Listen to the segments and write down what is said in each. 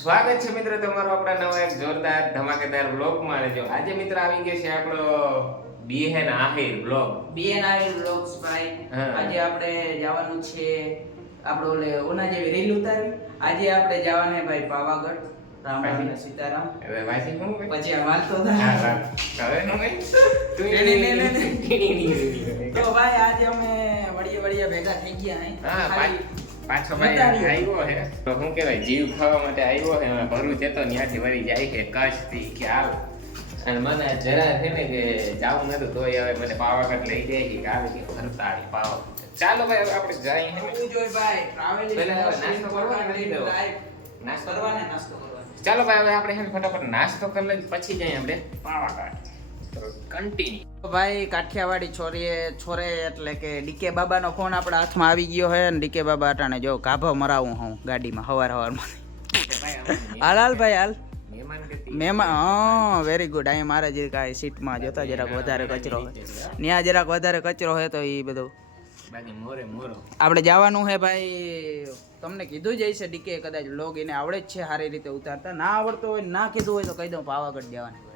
સ્વાગત છે મિત્રો તમારો આપણા નવા એક જોરદાર ધમાકેદાર બ્લોગમાં. જો આજે મિત્ર આવી ગયો છે આપણો BN Ahir blog. BN Ahir blogs ભાઈ. આજે આપણે જવાનું છે આપણો ઓના જેવી રીલ ઉતારી. આજે આપણે જવાને ભાઈ પાવાગઢ. રામ રામ ને સીતારામ. હવે વાસી કોણ ભાઈ? પછી આ વાત તો હા વાત હવે નો ભાઈ તો ભાઈ આજે અમે વડીએ ભેગા થઈ ગયા હે. હા પાછો ભાઈ આવ્યો હે તો શું કહેવાય જીવ ખાવા માટે આવ્યો હે. હવે ભરૂચ હતો ત્યાંથી વળી જાય છે કચ્છથી કે હાલ. અને મને જરા છે ને કે જાવું નતું તોય હવે મને પાવાગઢ લઈ જાય કે આવી કે ફરતાળી પાવાગઢ. ચાલો ભાઈ હવે આપણે જઈએ હે. હું જોઈ ભાઈ ટ્રાવેલિંગ પહેલા નાસ્તો કરવાનો લઈ દો. નાસ્તો કરવાનો નાસ્તો કરવાનો. ચાલો ભાઈ હવે આપણે છે ફટાફટ નાસ્તો કરી લઈએ પછી જઈએ આપણે પાવાગઢ. કન્ટિન્યુ ભાઈ કાઠિયાવાડી છોરે એટલે કે ડીકે બાબાનો ફોન આપણા હાથમાં આવી ગયો હે. ને ડીકે બાબા અટાણે જો ગાભો મરાવું હું ગાડીમાં હવારમાં. હાલ ભાઈ હાલ મહેમાન. હા વેરી ગુડ. અહીંયા મારે જે કાંઈ સીટમાં જોતા જરાક વધારે કચરો હોય ત્યાં જરાક વધારે કચરો હોય તો એ બધું આપણે જવાનું છે ભાઈ. તમને કીધું જ હશે ડીકે કદાચ લોગ એને આવડે જ છે સારી રીતે ઉતારતા. ના આવડતો હોય ના કીધું હોય તો કહી દઉં પાવાગઢ જવાનું.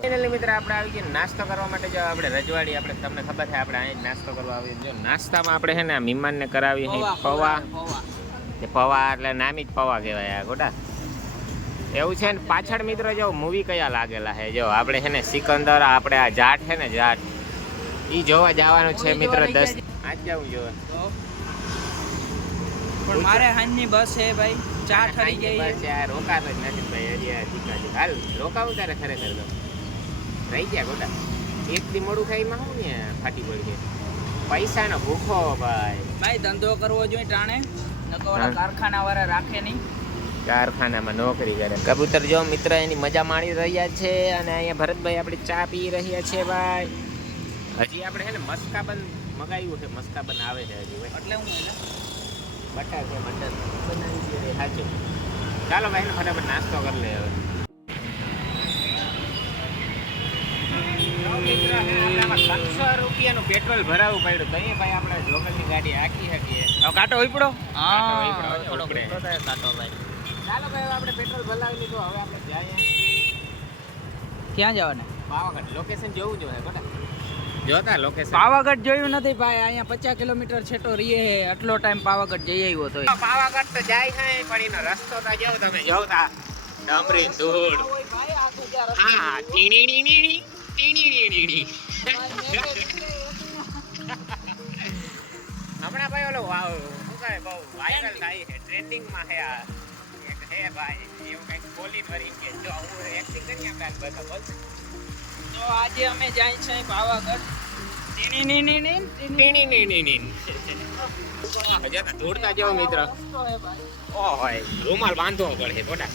ફાઇનલી મિત્ર આપણે આવી ગયા નાસ્તો કરવા માટે. જો આપણે રજવાડી આપણે તમને ખબર છે આપણે અહીં નાસ્તો કરવા આવીએ. જો નાસ્તામાં આપણે છે ને મહેમાનને કરાવી છે પૌવા. તે પૌવા એટલે નામી જ પૌવા કહેવાય આ ગોટા. એવું છે ને પાછળ મિત્રો જો મૂવી કયા લાગેલા છે. જો આપણે છે ને સિકંદર આપણે આ જાટ છે ને જાટ એ જોવા જવાનું છે મિત્ર. 10 આજ જવું જોવે પણ મારે હાંજની બસ છે ભાઈ. 4 થઈ ગઈ છે. આ રોકાતો જ નથી ભાઈ હજી ઠીક હાલ રોકાવું તારે ખરેખર તો રહી ગયા ગોટા. એક દી મોડું ખાઈમાં હું ને ફાટી પડી છે. પૈસાનો ભૂખો ભાઈ ધંધો કરવો જોઈએ ટાણે. નકો ઓલા કારખાના વાળા રાખે નહીં. કારખાનામાં નોકરી કરે. કબૂતર જો મિત્ર એની મજા માણી રહ્યા છે. અને અહીંયા ભરતભાઈ આપણે ચા પી રહ્યા છે ભાઈ. હજી આપણે છે ને મસ્કાબન મગાવ્યું છે. મસ્કાબન આવે છે હજી ભાઈ. એટલે હું બટર છે બટર બનાવી દઈએ સાચું. ચાલો ભાઈ ફટાફટ નાસ્તો કરી લે હવે. મિત્ર ₹700 પેટ્રોલ ભરાવવું પડ્યું તો ભાઈ આપણે લોકલની ગાડી હાકી શકીએ. હવે કાંટો ઉપડો. થોડો કાંટો ભાઈ. ચાલો ભાઈ આપણે પેટ્રોલ ભરાવી લીધું. હવે આપણે જઈએ ક્યાં જવાના? પાવાગઢ. લોકેશન જોવું જોઈએ કોટા જોતા લોકેશન. પાવાગઢ જોયું નથી ભાઈ. અહીંયા 50 કિલોમીટર છેટો રહીએ છે. આટલો ટાઈમ પાવાગઢ જઈ આવ્યો તો. પાવાગઢ તો જાય છે પણ એનો રસ્તો તો જો તમે જોતા ડામરી ધૂળ. હા ટીણી હમણાં ભાઈ ઓલો શું કહે બહુ વાયરલ થાય છે. ટ્રેન્ડિંગમાં છે આ એક હે ભાઈ એવું કંઈક બોલી ફરી કે જો હું એક્ટિંગ કરી આપણે બધા બોલ. તો આજે અમે જાય છે પાવાગઢ. ધૂળતા જેવો મિત્ર. ઓહો રૂમાલ બાંધવો પડે મોટા.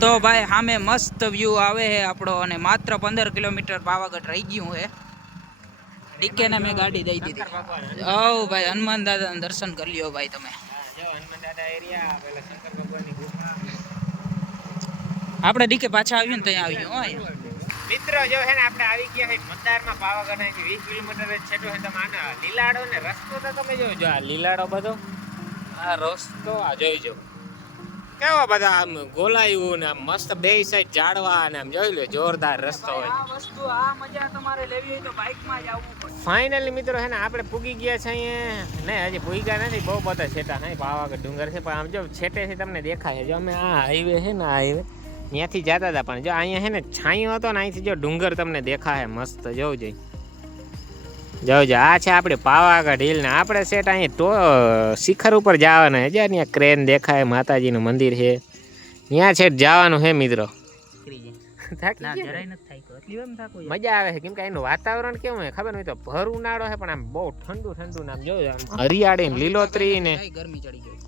તો ભાઈ સામે મસ્ત વ્યૂ આવે છે આપણો. અને માત્ર 15 કિલોમીટર પાવાગઢ રહી ગયું છે. ડીકે ને મેં ગાડી દઈ દીધી. ઓ ભાઈ હનુમાન દાદાના દર્શન કરી લ્યો ભાઈ તમે. આપણે ડીકે પાછા આવ્યું ને ત્યાં આવ્યું. મિત્રો જો છે ને આપણે આવી ગયા છે મતદારમાં. પાવાગઢ અહીંથી 20 કિલોમીટર જ છેટો છે. તમે આના લીલાડો ને રસ્તો તો તમે જોજો. આ લીલાડો બધો આ રસ્તો આ જોઈજો કેવો બધા આમ ગોલાયું ને મસ્ત બે સાઈડ ઝાડવા ને આમ જોઈ લો જોરદાર રસ્તો હોય. આ વસ્તુ આ મજા તમારે લેવી હોય તો બાઇકમાં જ આવવું પડે. ફાઇનલી મિત્રો છે ને આપણે પૂગી ગયા છે અહીંયા. નહીં હજી પૂગ્યા નથી. બહુ બધા છેટા હે પાવાગઢ ડુંગર છે પણ આમ જો છેટેથી તમને દેખાય. જો અમે આ હાઈવે છે ને આ હાઈવે ત્યાંથી જતા હતા પણ જો અહીંયા છે ને છાંયો હતો ને અહીંથી જો ડુંગર તમને દેખાય મસ્ત. જોવું જોઈએ જોજો. આ છે આપણે પાવાગઢ હિલ ને આપણે સેટ અહીંયા શિખર ઉપર જવાના છે. જ્યાં ત્યાં ક્રેન દેખાય માતાજીનું મંદિર છે ત્યાં છે જવાનું છે મિત્રો. મજા આવે છે કેમ કે એનું વાતાવરણ કેવું હોય ખબર હોય તો ભર ઉનાળો છે પણ આમ બહુ ઠંડુ ઠંડુ નામ જોયું આમ હરિયાળી ને લીલોતરી ને ગરમી ચડી ગઈ.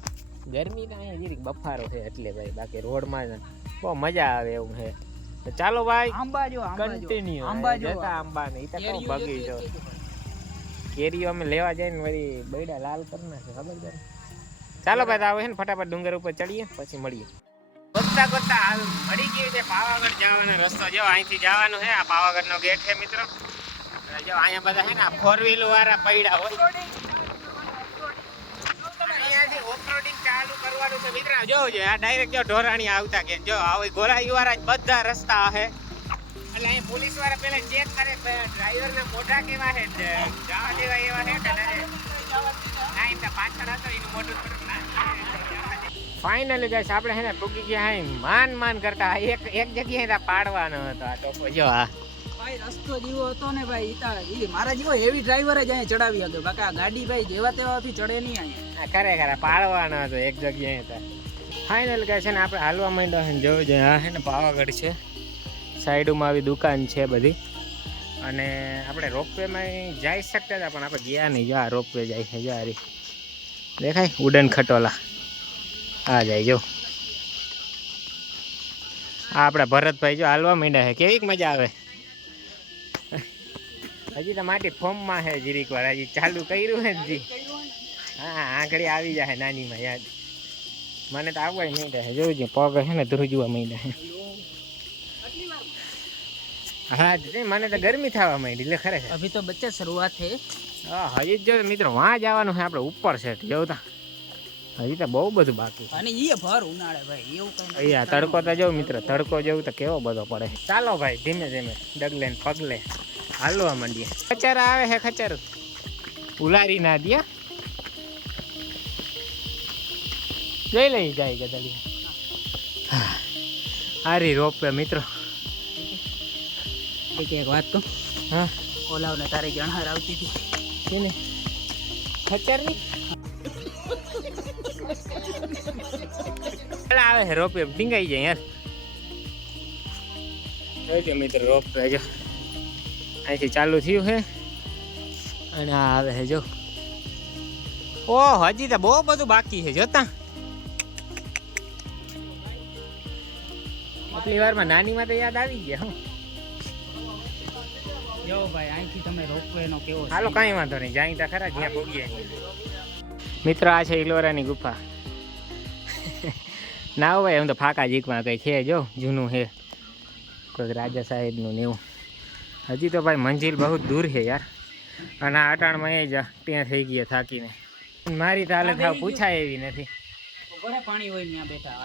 ગરમી તો અહીંયા જીરીક બફારો છે એટલે ભાઈ બાકી રોડમાં બહુ મજા આવે એવું છે. તો ચાલો ભાઈ આંબા જો કન્ટિન્યુ આંબા જો જતા આંબા ને ઈ તો કહું કેરીઓ બગીચો જો. કેરીઓ અમે લેવા જઈને વળી બૈડા લાલ કરી નાખે ખબર છે. ચાલો ભાઈ તો આવે છે ને ફટાફટ ડુંગર ઉપર ચડીએ પછી મળીએ. ગોતતા હાલ મળી ગયું છે પાવાગઢ જવાનો રસ્તો. જો અહીંથી જવાનું છે, આ પાવાગઢનો ગેટ છે મિત્રો. અને જો અહીંયા બધા છે ને ફોર વ્હીલ વાળા પૈડા હોય. અહીંયાથી ઓફરોડિંગ ચાલુ કરવાનું છે મિત્રો. જોવું જોઈએ આ ડાયરેક્ટ જો ઢોરાણી આવતા કે જો આવી ગોરાઈ વાળા જ બધા રસ્તા છે. એટલે અહીં પોલીસ વાળા પેલા ચેક કરે ડ્રાઈવર ના મોઢા કેવા છે, જવા દેવા એવા છે કે ના એમ પાછળ હતો એનું મોઢું થોડુંક ફાઇનલી ગાઈસ આપણે હે ને પૂકી ગયા હે માન કરતા એક જગ્યાએ પાડવાનો હતો આ ટોપો. જો આ ભાઈ રસ્તો જેવો હતો ને ભાઈ ઈ મારા જેવો હેવી ડ્રાઈવર જ અહીંયા ચડાવી હતો. બાકી આ ગાડી ભાઈ જેવા તેવાથી ચડે નહીં અહીંયા. ખરેખર પાડવાનો હતો એક જગ્યાએ તો. ફાઇનલ ગાઈસ છે ને આપણે હાલવા માંડ્યા છે. જોવું જોઈએ આ હે ને પાવાગઢ છે, સાઈડમાં આવી દુકાન છે બધી. અને આપણે રોપવેમાં જઈ શકતા હતા પણ આપણે ગયા નહીં. જો આ રોપવે જાય છે, જો આ દેખાય ઉડન ખટોલા આ જાય. જો આ આપણા ભરતભાઈ જો હાલવા માંડ્યા છે. કેવીક મજા આવે. હજી તો માટી ફોર્મમાં છે જીરીક વાર, હજી ચાલુ કર્યું છે જી. હા આંગળી આવી જાય નાનીમાં યાદ. મને તો આવવા માંડ્યા છે. જોવું જોઈએ પગ છે ને ધ્રુજવા માંડ્યા છે. હા મને તો ગરમી થવા માંડી એટલે ખરેખર અભી તો બચ્ચા શરૂઆત છે. હા હજી જો મિત્રો વાં જવાનું છે આપણે ઉપર છે જવું તા. હજી તો બહુ બધું બાકી. અને ઈ ભર ઉનાળે ભાઈ એવું કઈ અહીંયા તડકો તો જો મિત્રો તડકો જેવું તો કેવો બધો પડે. ચાલો ભાઈ ધીમે ધીમે ડગલે ને પગલે હાલવા માંડીએ. ખચર આવે છે ખચર ઉલારી ના દે જઈ લઈ જાય ગદડી. હારી રોપવે મિત્રો. એક વાત કહું, હા ઓલાવને તારી જણહાર આવતી હતી કેને ખચર ની આવે છે રોપવે ટીંગાઈ જાય યાર. જોઈજો મિત્રો રોપવે જો અહીંથી ચાલુ થયું છે અને આ આવે છે જો. ઓહ હજી તો બહુ બધું બાકી છે જોતા. આટલી વારમાં નાનીમાં તો યાદ આવી ગયા. હું જો ભાઈ અહીંથી તમે રોપવે નો કેવો હાલો કાંઈ વાંધો નહીં જાય તો ખરા જ્યાં ભોગીએ. મિત્રો આ છે ઇલોરાની ગુફા. ના હોય એમ તો ફાકા જીકમાં કંઈ છે જો જૂનું છે કોઈક રાજા સાહેબનું ને એવું. હજી તો ભાઈ મંજિલ બહુ દૂર છે યાર. અને આ અટાણમાં એ જ ત્યાં થઈ ગયા થાકીને. મારી તો હાલત થાવ પૂછાય એવી નથી. ઘરે પાણી હોય ત્યાં બેઠા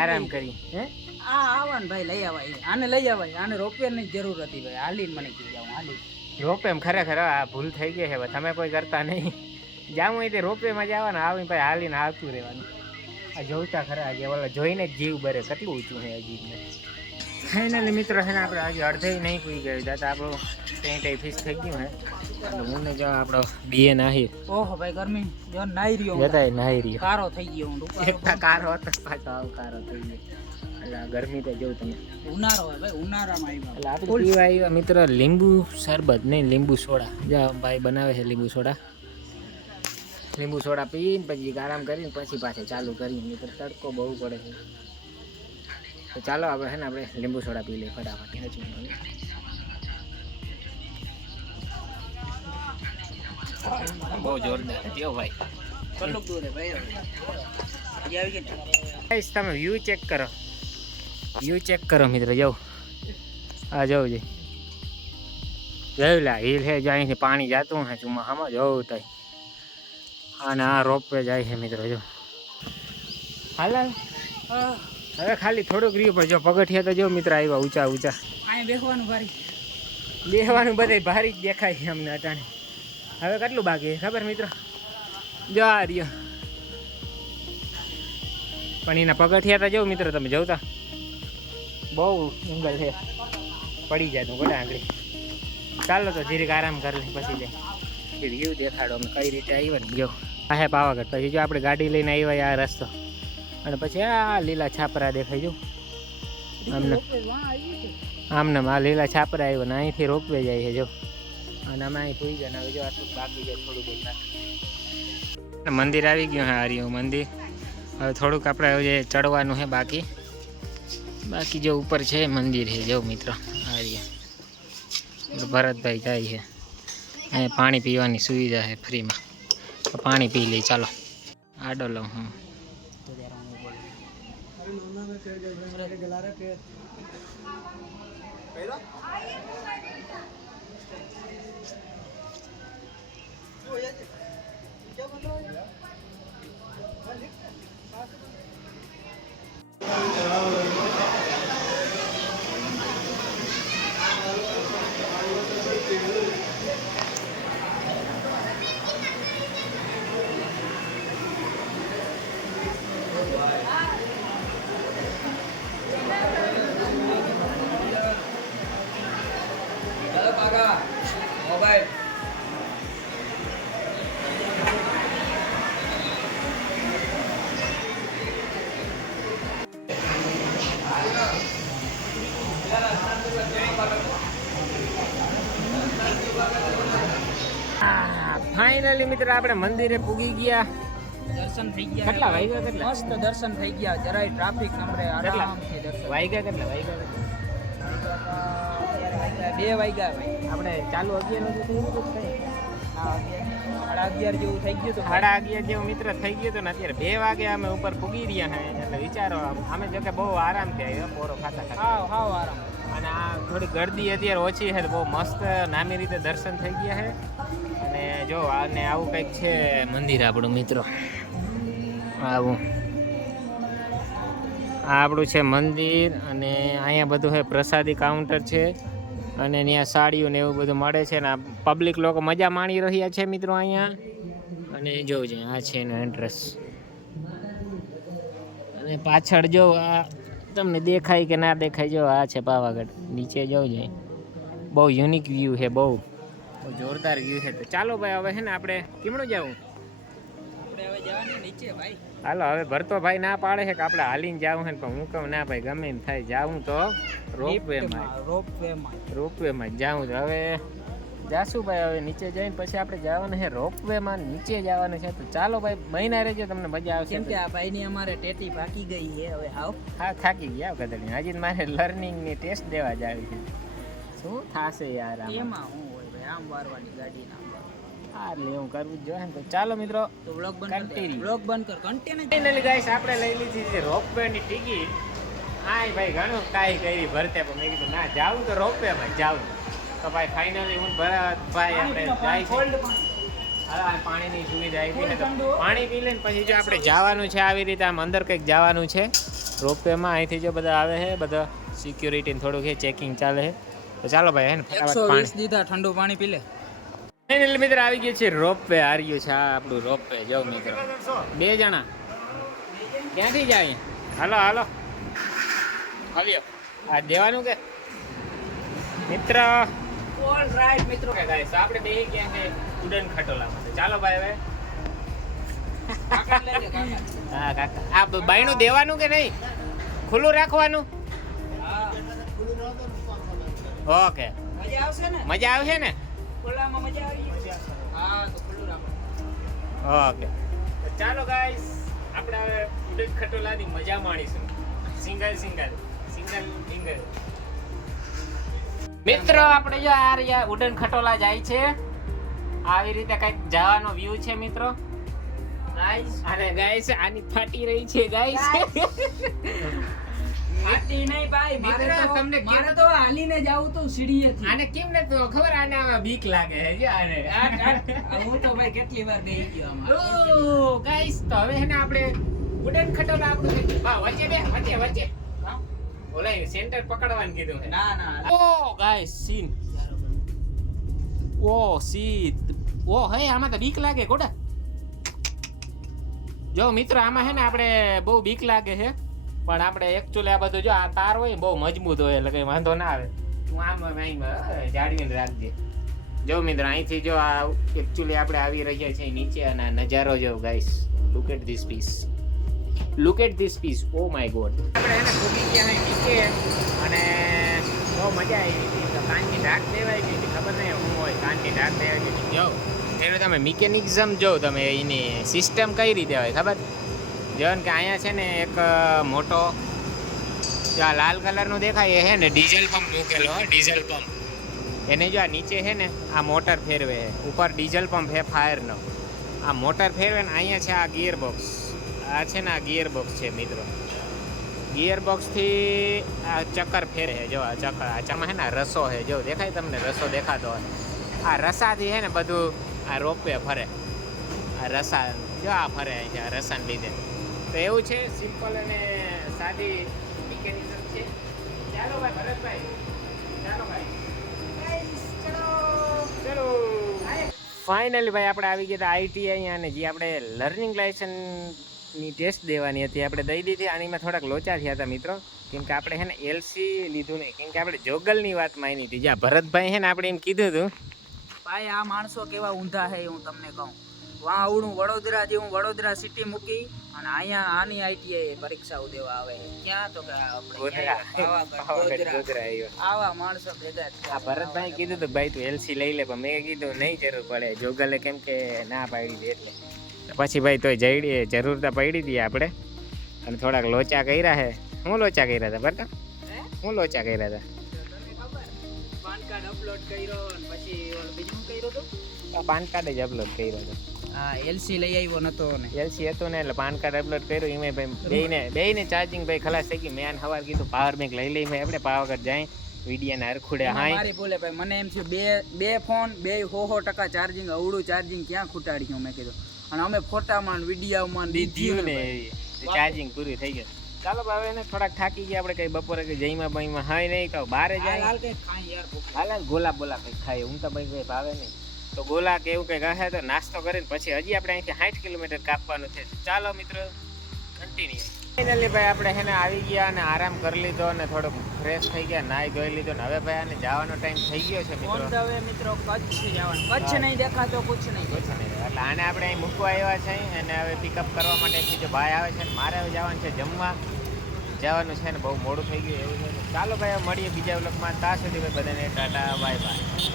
આરામ કરી હે આવા ને ભાઈ લઈ આવાય. આને લઈ આવાય. આને રોપવે ની જરૂર હતી ભાઈ. હાલીને મને કીધું જાઉં હાલી રોપવેમ ખરેખર આ ભૂલ થઈ ગઈ છે. તમે કોઈ કરતા નહીં. જાવું હોય તે રોપવેમાં જવાના આવીને પછી હાલીને આવતું રહેવાનું. આ જોતા ખરા જે ઓલા જોઈને જ જીવ બરે કેટલું ઊંચું છે હજી. ફાઇનલી મિત્રો છે ને આપણે હજી અડધે નહીં પૂઈ ગયું હતા. આપણું ટેન્ટ ફિશ થઈ ગયું હે એટલે હું ને જો આપણો બીએ નાહી. ઓહો ભાઈ ગરમી જો નાહી રહ્યો જતા નાહી રહ્યો. કારો થઈ ગયો હું. એક કારો હતો પાછો આવો કારો થઈ ગયો. એટલે ગરમી તો જોઉં તમે ઉનાળો હોય ભાઈ ઉનાળામાં આવ્યા. એટલે આપણે પીવા આવ્યા મિત્રો લીંબુ શરબત નહીં લીંબુ સોડા. જો ભાઈ બનાવે છે લીંબુ સોડા. લીંબુ સોડા પીને પછી આરામ કરીને પછી પાછે ચાલુ કરીને મિત્રો તડકો બહુ પડે છે. તો ચાલો આપણે છે ને આપણે લીંબુ સોડા પી લઈએ ફટાફટ. બહુ જોરદાર થયો ભાઈ. કેટલું દૂર હે ભાઈ આવી ગાઈસ તમે વ્યૂ ચેક કરો. વ્યૂ ચેક કરો મિત્રો. જાઓ આ જવું છે જોયું હિલ છે જો અહીંથી પાણી જતું હે ચુમ્મામાં જવું થાય. અને આ રોપવે જાય છે મિત્રો. જો હાલ હવે ખાલી થોડુંક રહ્યું પણ જો પગથિયા તો જો મિત્રો આવ્યા ઊંચા ઊંચા. અહીંયા બેસવાનું ભારી બેસવાનું બધે ભારી જ દેખાય છે અમને અટાણે. હવે કેટલું બાકી ખબર મિત્રો જો આ રહ્યો. પણ એના પગથિયા તો જો મિત્રો તમે જોતા બહુ એંગલ છે પડી જાય તું ગોડા આંગળી. ચાલો તો જીરીક આરામ કરી લે પછી જાય વ્યૂ દેખાડો અમે કઈ રીતે આવ્યા ને. જો આ હે પાવાગઢ. પછી જો આપણે ગાડી લઈને આવ્યા આ રસ્તો અને પછી આ લીલા છાપરા દેખાય જો આમને આમને આ લીલા છાપરા આવ્યો ને અહીંથી રોપવે જાય છે જો. અને અમે અહીં થઈ ગયા. હવે જો આટલું બાકી જાય થોડુંક મંદિર આવી ગયું હે. હાર્યું મંદિર. હવે થોડુંક આપણે જે ચડવાનું છે બાકી બાકી જો ઉપર છે મંદિર છે જો મિત્રો આર્ય ભરતભાઈ જાય છે અહીંયા પાણી પીવાની સુવિધા છે ફ્રીમાં તો પાણી પી લઈ ચાલો આડો લઉં હું મોબાઈલ ફાઇનલી મિત્ર આપણે મંદિરે પૂગી ગયા દર્શન થઈ ગયા કેટલા વાગ્યા કેટલા મસ્ત દર્શન થઈ ગયા જરાય ટ્રાફિક નંબરે આરામથી દર્શન વાગ્યા કેટલા વાગ્યા 2 વાગ્યા ભાઈ આપણે ચાલુ 11 નું તો થઈ ગયું 11:30 જેવું થઈ ગયું તો 11:30 જેવું મિત્ર થઈ ગયું તો ને અત્યારે 2 વાગે અમે ઉપર પૂગી રહ્યા હે એટલે વિચારો અમે જો કે બહુ આરામથી આવ્યો પોરો ખાતા ખાતા હાવ આરામ અને આ થોડી ગરદી અત્યારે ઓછી છે તો બહુ મસ્ત નામી રીતે દર્શન થઈ ગયા છે અને જો આને આવું કંઈક છે મંદિર આપણું મિત્રો આવું આ આપણું છે મંદિર અને અહીંયા બધું છે પ્રસાદી કાઉન્ટર છે અને ત્યાં સાડીઓ ને એવું બધું મળે છે ને પબ્લિક લોકો મજા માણી રહ્યા છે મિત્રો અહીંયા અને જોજો આ છે એનો એન્ટ્રન્સ અને પાછળ જો આ તમને દેખાય કે ના દેખાય જો આ છે પાવાગઢ નીચે જોજો બહુ યુનિક વ્યૂ છે બહુ જોરદાર વ્યૂ છે તો ચાલો ભાઈ હવે છે ને આપણે કેમનું જવું આપણે હવે જવાનું નીચે ભાઈ હાલો હવે ભરતો ભાઈ ના પાડે છે કે આપણે હાલીને જવું છે પણ હું કહું ના ભાઈ ગમે એમ થાય જાવું તો રોપવેમાં જાઉં તો હવે જાશું ભાઈ હવે નીચે જઈને પછી આપણે જવાનું છે રોપવેમાં નીચે જવાનું છે તો ચાલો ભાઈ મહિના રહેજો તમને મજા આવશે કેમ કે આ ભાઈની અમારે ટેટી પાકી ગઈ છે હવે હા થાકી ગયા ગધડી હજી મારે લર્નિંગની ટેસ્ટ દેવા જ આવી છે શું થશે યાર એમાં હું હોય ભાઈ આમ વારવાની ગાડી ના હા એટલે એવું કરવું જ જોઈએ ને તો ચાલો મિત્રો તો વ્લોગ બંધ કર કન્ટિન્યુ ફાઇનલી ગાઈસ આપણે લઈ લીધી છે રોપવે ની ટિકિટ હાય ભાઈ ઘણું કાઈ કરી ભરતે પણ મેં કીધું ના જાવું તો રોપવે માં જાવું તો ભાઈ ફાઇનલી હું ભરતભાઈ આપણે જાય છે હા પાણીની સુવિધા આવી છે તો પાણી પી લઈને પછી જો આપણે જવાનું છે આવી રીતે આમ અંદર કંઈક જવાનું છે રોપવેમાં અહીંથી જો બધા આવે છે બધા સિક્યુરિટી થોડુંક છે ચેકિંગ ચાલે છે તો ચાલો ભાઈ હે ને ફટાફટ પાણી દીધા ઠંડુ પાણી પી લે ફાઇનલી મિત્ર આવી ગયું છે રોપવે હાર્યું છે આ આપણું રોપવે જો મિત્ર 2 જણા ક્યાંથી જાય હાલો હાલો આવ્યો આ દેવાનું કે મિત્ર ઓલ રાઈટ મિત્રો કે ગાઈસ આપણે બે ક્યાં છે ઉડન ખટોલામાં તો ચાલો ભાઈ હવે કાકા લઈ લે કાકા હા કાકા આ બાયણું દેવાનું કે નહીં ખુલ્લું રાખવાનું ઓકે મજા આવશે ને મજા આવશે ને ખુલ્લામાં મજા આવી હા તો ખુલ્લું રાખો ઓકે તો ચાલો ગાઈસ આપણે હવે ઉડન ખટોલાની મજા માણીશું સિંગલ મિત્રો આપણે જો આ રહ્યા ઉડન ખટોલા જાય છે આવી રીતે કંઈક જવાનો વ્યૂ છે મિત્રો ગાઈસ અને ગાઈસ આની ફાટી રહી છે ગાઈસ ફાટી નહીં ભાઈ મારે તો હાલીને જાવું તો સીડીએથી આને કેમ ને તો ખબર આને બીક લાગે છે જો આને હું તો ભાઈ કેટલી વાર ગઈ ગયો આમાં ઓ ગાઈસ તો હવે હે ને આપણે ઉડન ખટોલા આપણું વચ્ચે ઓલા સેન્ટર પકડવાનું કીધું છે ના ઓ ગાઈસ સીન ઓ હે આમાં તો બીક લાગે કોડા જો મિત્ર આમાં હે ને આપણે બહુ બીક લાગે છે પણ આપણે એકચ્યુઅલી આ બધું જો આ તાર હોય બહુ મજબૂત હોય એટલે કઈ વાંધો ના આવે તું આમ જાળવીને રાખજે જો મિત્ર અહીંથી જો આ એકચ્યુઅલી આપણે આવી રહ્યા છીએ નીચે અને આ નજારો જો guys look at this peace oh my god આપણે એને ભૂગી ગયા નીચે અને બહુ મજા આવી હતી તો કાનની ઢાક દેવાઈ ગઈ હતી ખબર નહીં હું હોય કાનની ઢાક દેવાઈ ગઈ હતી જો એનું તમે મિકેનિઝમ જો તમે એની સિસ્ટમ કઈ રીતે હોય ખબર જો કે અહીંયા છે ને એક મોટો જો આ લાલ કલરનું દેખાય એ હે ને ડીઝલ પંપ મૂકેલો હો, ડીઝલ પંપ. એને જો આ નીચે છે ને આ મોટર ફેરવે છે, ઉપર ડીઝલ પંપ છે ફાયરનો. આ મોટર ફેરવે ને અહીંયા છે આ ગિયર બોક્સ. આ છે ને આ ગિયર બોક્સ છે મિત્રો. ગિયર બોક્સથી આ ચક્કર ફેરે છે. જો આ ચક્કર, આ ચક્કરમાં છે ને આ રસો છે. જો દેખાય તમને રસો દેખાતો હોય? આ રસાથી છે ને બધું આ રોપવે ફરે. આ રસા જો આ ફરે છે આ રસાને લીધે. તો એવું છે, સિમ્પલ અને સાદી મિકેનિઝમ છે. ચાલો ભાઈ ભરતભાઈ, ચાલો ભાઈ, ચલો. ફાઇનલી ભાઈ આપણે આવી ગયા હતા આઈટીઆઈ, અને જે આપણે લર્નિંગ લાઇસન્સની ટેસ્ટ દેવાની હતી આપણે દઈ દીધી. આનીમાં થોડાક લોચા થયા હતા મિત્રો, કેમ કે આપણે છે ને એલસી લીધું નહીં, કેમ કે આપણે જોગલની વાત માની હતી. જ્યાં ભરતભાઈ છે ને આપણે એમ કીધું હતું ભાઈ આ માણસો કેવા ઊંધા છે હું તમને કહું. વાં આવડું વડોદરા જેવું વડોદરા સિટી મૂકી અને અહીંયા આની આઈટીઆઈ પરીક્ષાઓ દેવા આવે છે. ક્યાં તો કે આવા માણસો ભેગા. આ ભરતભાઈ કીધું હતું ભાઈ તું એલસી લઈ લે, પણ મેં કીધું નહીં જરૂર પડે, જોગલે કેમ કે ના પાડી દે એટલે. પછી ભાઈ તોય જઈ જરૂરતા પડી હતી આપણે, અને થોડાક લોચા કર્યા છે. શું લોચા કર્યા હતા બરતા? શું લોચા કર્યા હતા? પાન કાર્ડ અપલોડ કર્યો અને પછી બીજું કર્યું હતું, પાન કાર્ડ જ અપલોડ કર્યો હતો. હા એલસી લઈ આવ્યો નતો ને, એલસી હતું ને એટલે પાન કાર્ડ અપલોડ કર્યું. એમાં ભાઈ બેયને ચાર્જિંગ ભાઈ ખલાસ થઈ ગઈ. મેં સવાર કીધું પાવર બેંક લઈ લઈ. મેં આપણે પાવાગઢ જાય વિડિયાને હરખુડે. હા મારી બોલે ભાઈ, મને એમ થયું બે ફોન 100% ચાર્જિંગ, અવળું ચાર્જિંગ ક્યાં ખૂટાડ્યું મેં કીધું. અને અમે ફોટામાં વિડીયોમાં દીધું ને ચાર્જિંગ પૂરી થઈ ગઈ. ચાલો ભાઈ એને થોડાક થાકી ગયા આપણે, કઈ બપોરે કઈ જઈમાં ભાઈમાં હાય નહીં તો બહાર જાય. હાલ ગોલા બોલા કંઈક ખાય. હું તો ભાઈ કઈ ભાવે નહીં, તો ગોલા કે એવું કંઈક હશે તો નાસ્તો કરીને પછી હજી આપણે અહીંથી 60 કિલોમીટર કાપવાનું છે. ચાલો મિત્રો કન્ટિન્યુ. ફાઇનલી ભાઈ આપણે છે ને આવી ગયા અને આરામ કરી લીધો અને થોડુંક ફ્રેશ થઈ ગયા, નાહી ધોઈ લીધો ને હવે ભાઈ આને જવાનો ટાઈમ થઈ ગયો છે મિત્રો. હવે મિત્રો કચ્છ જવાનું, કચ્છ નહીં દેખાતો કુછ નહીં. એટલે આને આપણે અહીં મૂકવા આવ્યા છે અને હવે પિકઅપ કરવા માટે બીજો ભાઈ આવે છે. મારે હવે જવાનું છે જમવા, જવાનું છે ને બહુ મોડું થઈ ગયું એવું છે. ચાલો ભાઈ મળીએ બીજા વ્લોગમાં. ત્યાં સુધી ભાઈ બધાને ટાટા બાય બાય.